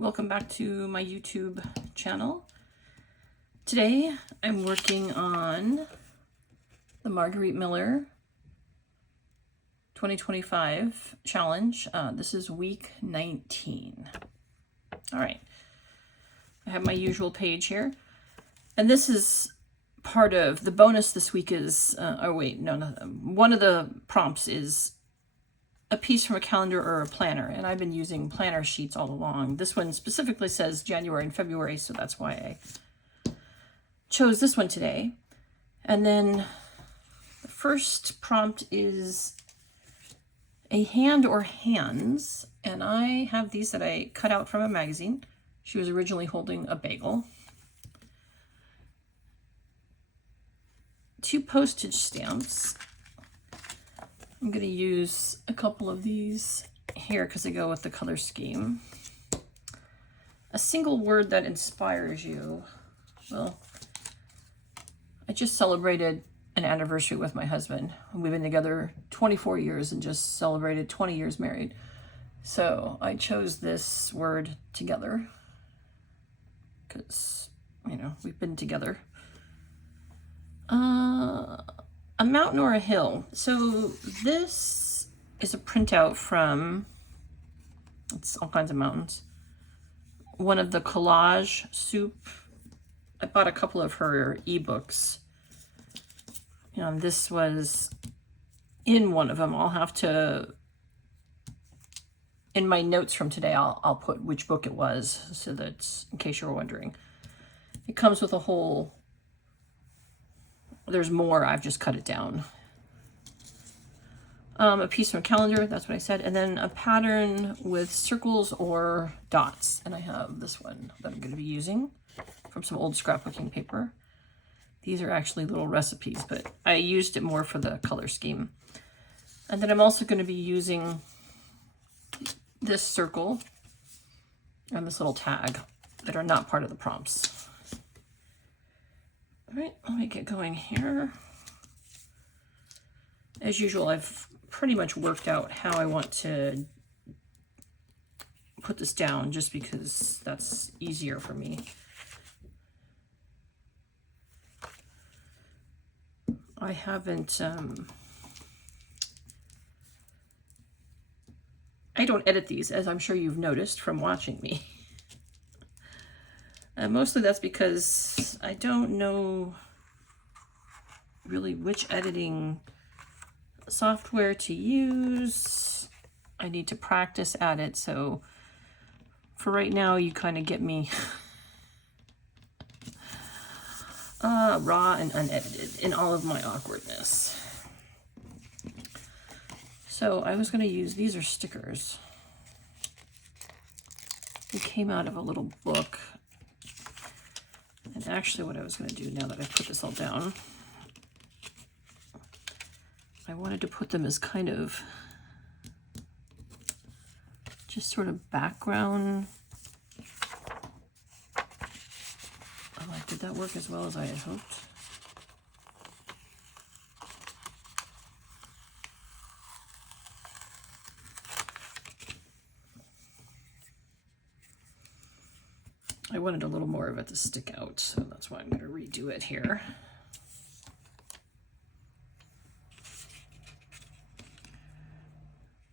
welcome back to my YouTube channel. Today I'm working on the Margarete Miller 2025 challenge. This is week 19. All right, I have my usual page here, and this is part of the bonus this week is, one of the prompts is a piece from a calendar or a planner, and I've been using planner sheets all along. This one specifically says January and February, so that's why I chose this one today. And then the first prompt is a hand or hands, and I have these that I cut out from a magazine. She was originally holding a bagel. 2 postage stamps. I'm going to use a couple of these here because they go with the color scheme. A single word that inspires you. Well, I just celebrated an anniversary with my husband. We've been together 24 years and just celebrated 20 years married. So I chose this word together because, you know, we've been together. A mountain or a hill. So this is a printout from, it's all kinds of mountains. One of the collage soup. I bought a couple of her ebooks. This was in one of them. I'll have to, in my notes from today, I'll put which book it was so that in case you're wondering. It comes with a whole, there's more, I've just cut it down. A piece from a calendar, that's what I said, and then a pattern with circles or dots. And I have this one that I'm going to be using from some old scrapbooking paper. These are actually little recipes, but I used it more for the color scheme. And then I'm also going to be using this circle and this little tag that are not part of the prompts. All right, let me get going here. As usual, I've pretty much worked out how I want to put this down just because that's easier for me. I haven't, I don't edit these, as I'm sure you've noticed from watching me. Mostly that's because I don't know really which editing software to use. I need to practice at it, so for right now you kind of get me raw and unedited in all of my awkwardness. So I was going to use, these are stickers. They came out of a little book. And actually what I was going to do now that I put this all down, I wanted to put them as kind of just sort of background. Oh, did that work as well as I had hoped? I wanted a little more of it to stick out, so that's why I'm going to redo it here.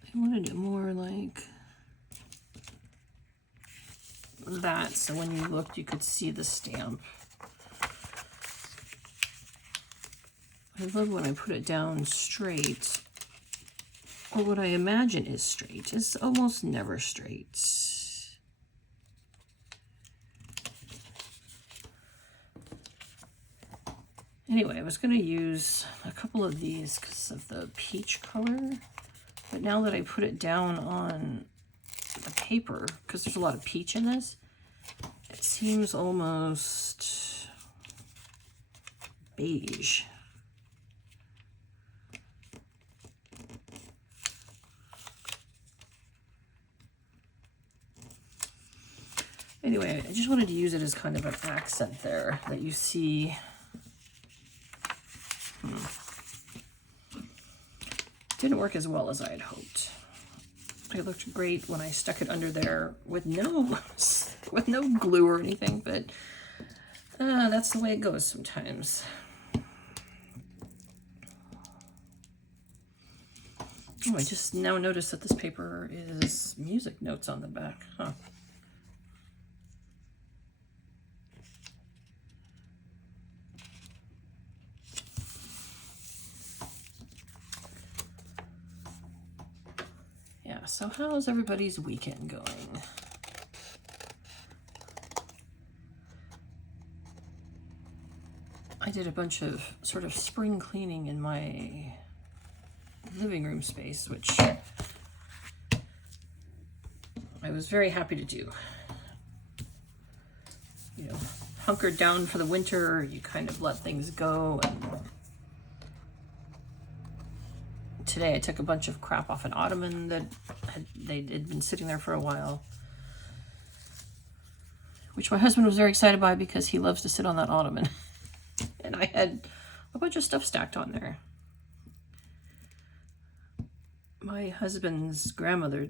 I wanted it more like that, so when you looked, you could see the stamp. I love when I put it down straight, or what I imagine is straight. It's almost never straight. Anyway, I was going to use a couple of these because of the peach color, but now that I put it down on the paper, because there's a lot of peach in this, it seems almost beige. Anyway, I just wanted to use it as kind of an accent there that you see. Didn't work as well as I had hoped. It looked great when I stuck it under there with no glue or anything, but that's the way it goes sometimes. Oh, I just now noticed that this paper is music notes on the back, huh? Yeah, so how's everybody's weekend going? I did a bunch of sort of spring cleaning in my living room space, which I was very happy to do. You know, hunkered down for the winter, you kind of let things go. And today I took a bunch of crap off an ottoman that had been sitting there for a while, which my husband was very excited by because he loves to sit on that ottoman. And I had a bunch of stuff stacked on there. My husband's grandmother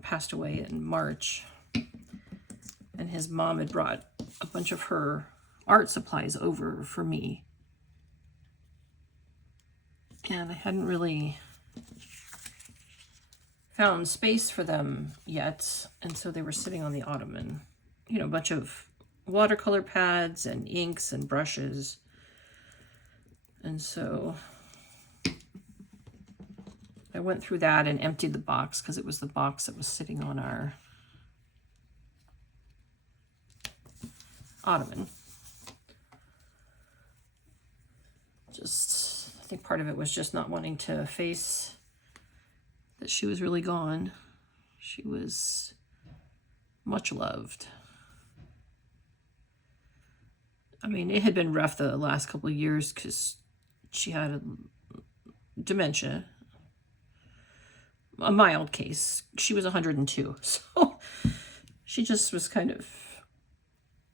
passed away in March, and his mom had brought a bunch of her art supplies over for me. And I hadn't really found space for them yet, and so they were sitting on the ottoman. You know, a bunch of watercolor pads and inks and brushes. And so I went through that and emptied the box because it was the box that was sitting on our ottoman. Just, I think part of it was just not wanting to face that she was really gone. She was much loved. I mean, it had been rough the last couple of years because she had a dementia, a mild case. She was 102, so she just was kind of,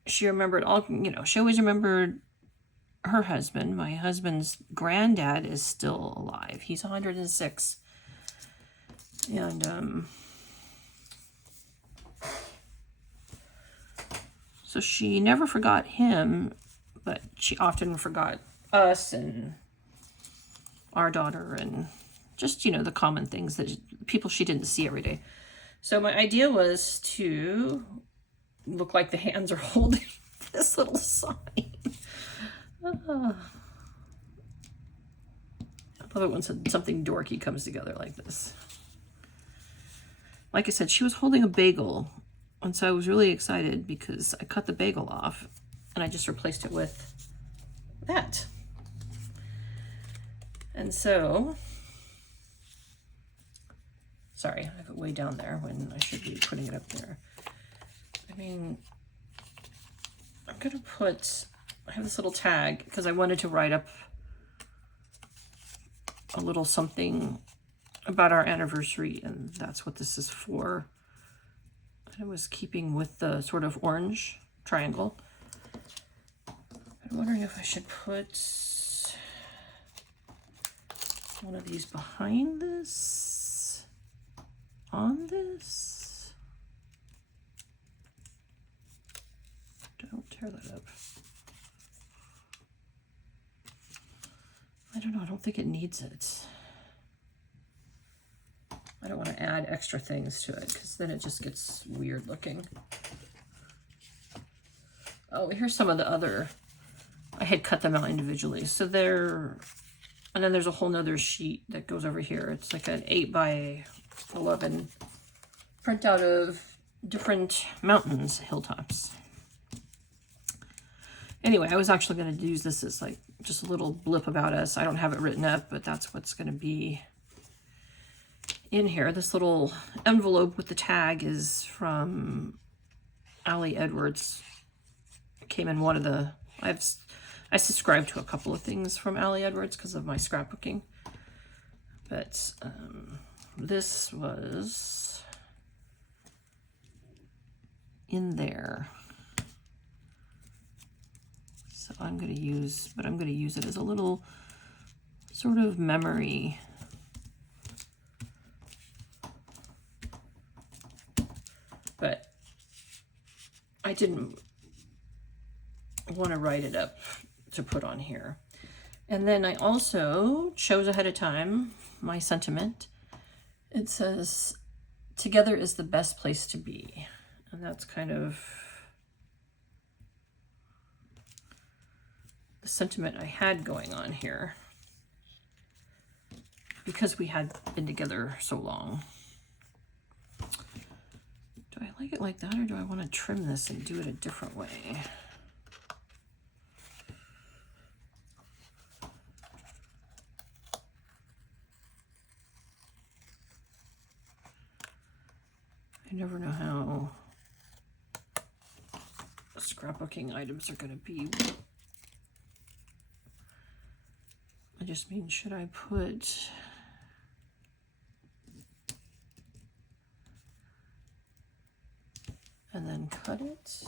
she remembered all, you know, she always remembered her husband. My husband's granddad is still alive. He's 106. And so she never forgot him, but she often forgot us and our daughter and just, you know, the common things that people she didn't see every day. So my idea was to look like the hands are holding this little sign. I love it when something dorky comes together like this. Like I said, she was holding a bagel, and so I was really excited because I cut the bagel off and I just replaced it with that. And so, sorry, I have it way down there when I should be putting it up there. I mean, I'm gonna put, I have this little tag because I wanted to write up a little something about our anniversary, and that's what this is for. I was keeping with the sort of orange triangle. I'm wondering if I should put one of these behind this, on this. Don't tear that up. I don't know, I don't think it needs it. I don't want to add extra things to it because then it just gets weird looking. Oh, here's some of the other, I had cut them out individually. So there, and then there's a whole nother sheet that goes over here. It's like an 8x11 printout of different mountains, hilltops. Anyway, I was actually going to use this as like just a little blip about us. I don't have it written up, but that's what's going to be in here. This little envelope with the tag is from Ali Edwards. It came in one of the, I subscribe to a couple of things from Ali Edwards because of my scrapbooking. But this was in there. So I'm going to use, but I'm going to use it as a little sort of memory I didn't want to write it up to put on here. And then I also chose ahead of time my sentiment. It says, together is the best place to be. And that's kind of the sentiment I had going on here, because we had been together so long. Do I like it like that, or do I want to trim this and do it a different way? I never know how scrapbooking items are going to be. I just mean, should I put and then cut it?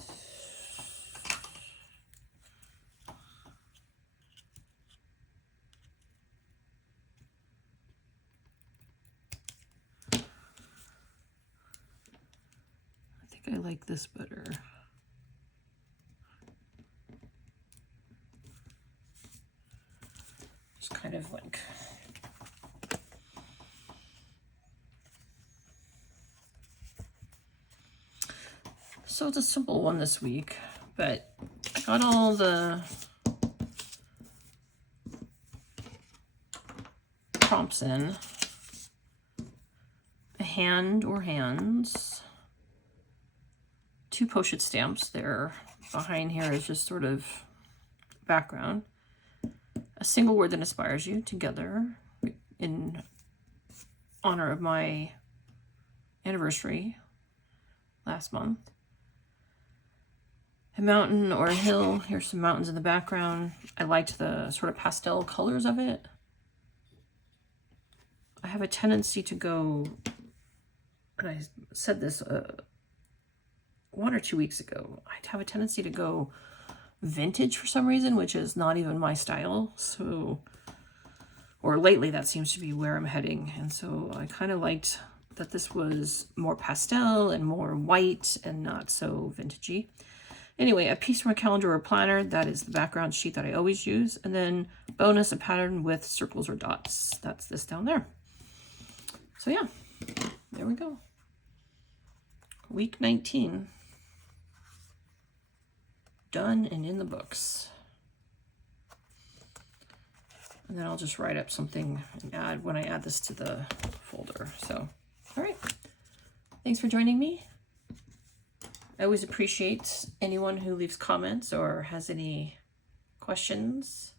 I think I like this better. Just kind of like so it's a simple one this week, but I got all the prompts in. A hand or hands. 2 postage stamps there. Behind here is just sort of background. A single word that inspires you, together, in honor of my anniversary last month. A mountain or a hill. Here's some mountains in the background. I liked the sort of pastel colors of it. I have a tendency to go, and I said this 1 or 2 weeks ago, I have a tendency to go vintage for some reason, which is not even my style. So, or lately that seems to be where I'm heading. And so I kind of liked that this was more pastel and more white and not so vintagey. Anyway, a piece from a calendar or planner, that is the background sheet that I always use. And then bonus, a pattern with circles or dots. That's this down there. So yeah, there we go. Week 19. Done and in the books. And then I'll just write up something and add when I add this to the folder. So, all right. Thanks for joining me. I always appreciate anyone who leaves comments or has any questions.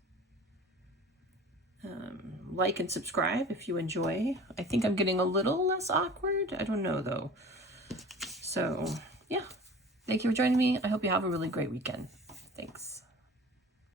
Like and subscribe if you enjoy. I think I'm getting a little less awkward. I don't know though. So yeah, thank you for joining me. I hope you have a really great weekend. Thanks.